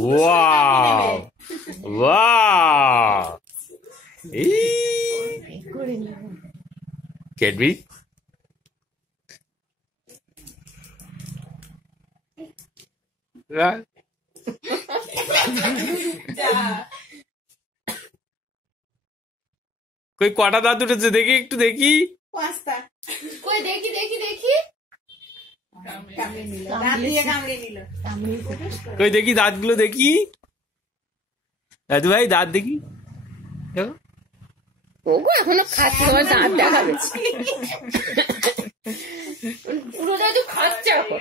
wow wow ক্যাডবি কই কটা দাঁত উঠেছে দেখি একটু দেখি কই দেখি দাঁতগুলো দেখি দাদু ভাই দাঁত দেখি ওগো এখনো খাচ্ছে তোমার দাঁত দেখাবে পুরো দাদু খাচ্ছে এখন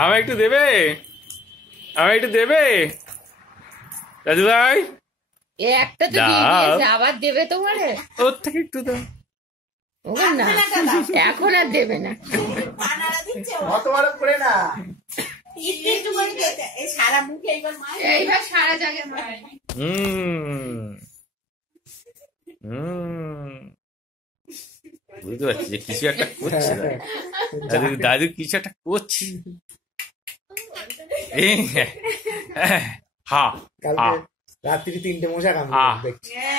আমার একটু দেবে দাদু ভাই একটা তো দিয়ে দিয়েছে আবার দেবে তোমারে ওর থেকে একটু দাও ওগো না এখন আর দেবে না এইবার সারা জায়গায় বুঝতে পারছি যে কিছু একটা করছে দাদু কিছু একটা করছে রাত্রি 3টে মশা কামড়ে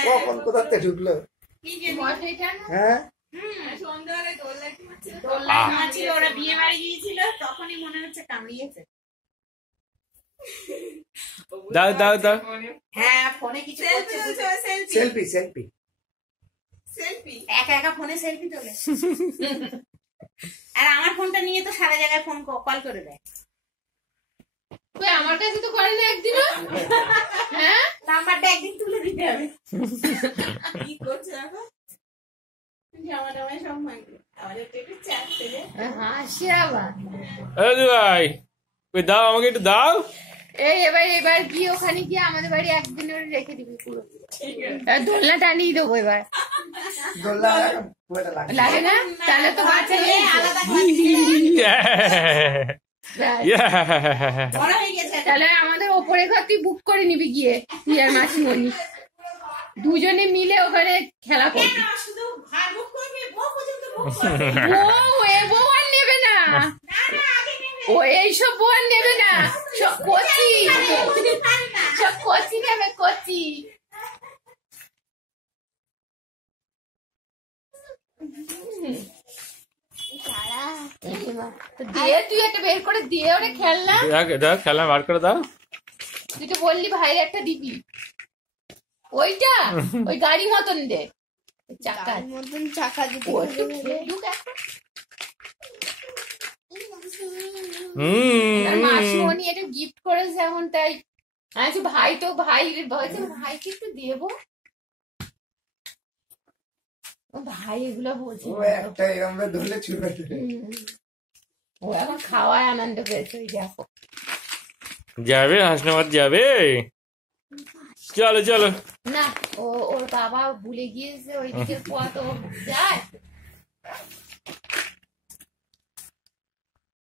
কখন কোথা থেকে ঢুকলো হ্যাঁ ওরা বিয়ে বাড়ি গিয়েছিল তখনই মনে হচ্ছে কামড়িয়েছে দাও দাও দাও হ্যাঁ ফোনে কিছু সেলফি সেলফি একা একা ফোনে সেলফি তোলে আর আমার ফোনটা নিয়ে তো সারা জায়গায় ফোন কল করে দেয় আমার কাছে তো করে না একদিনও হ্যাঁ নাম্বারটা একদিন তুলে দিতে হবে কি করছে এখন জামা টামায় সব মাইকে আমাদের একটু চাপ দেবে হাসি আবার দাদু ভাই কই দাও আমাকে একটু দাও এবার গিয়ে ওখানে গিয়ে আমাদের বাড়ি একদিনের রেখে দিবি পুরো দোলনা টানিয়ে দেবো এবার লাগে না তাহলে তো বাচ্চা আলাদা তাহলে আমাদের ওপরে ঘর তুই বুক করে নিবি গিয়ে তুই আর মাসিমণি দুজনে মিলে ওখানে খেলা করবি বউ আর নেবে না ও এইসব বউ আর নেবে না সব কচি নেবে কচি দিয়ে তুই একটা বের করে দিয়ে ওরে খেলনা খেলনা বার করে দাও তুই তো বললি ভাইয়ের একটা দিবি ওইটা ওই গাড়ি মতন দে চাকা মাসিমণি এটা গিফট করেছে এখন তাই আচ্ছা ভাই তো ভাইকে একটু দেবো ভাই এগুলো বলছে ও এখন খাওয়ায় আনন্দ পেয়েছে ওই দেখো যাবে হাসনাবাদ যাবে চলো চলো না ওর বাবা ভুলে গিয়েছে ওই দিকের পথ ও যায়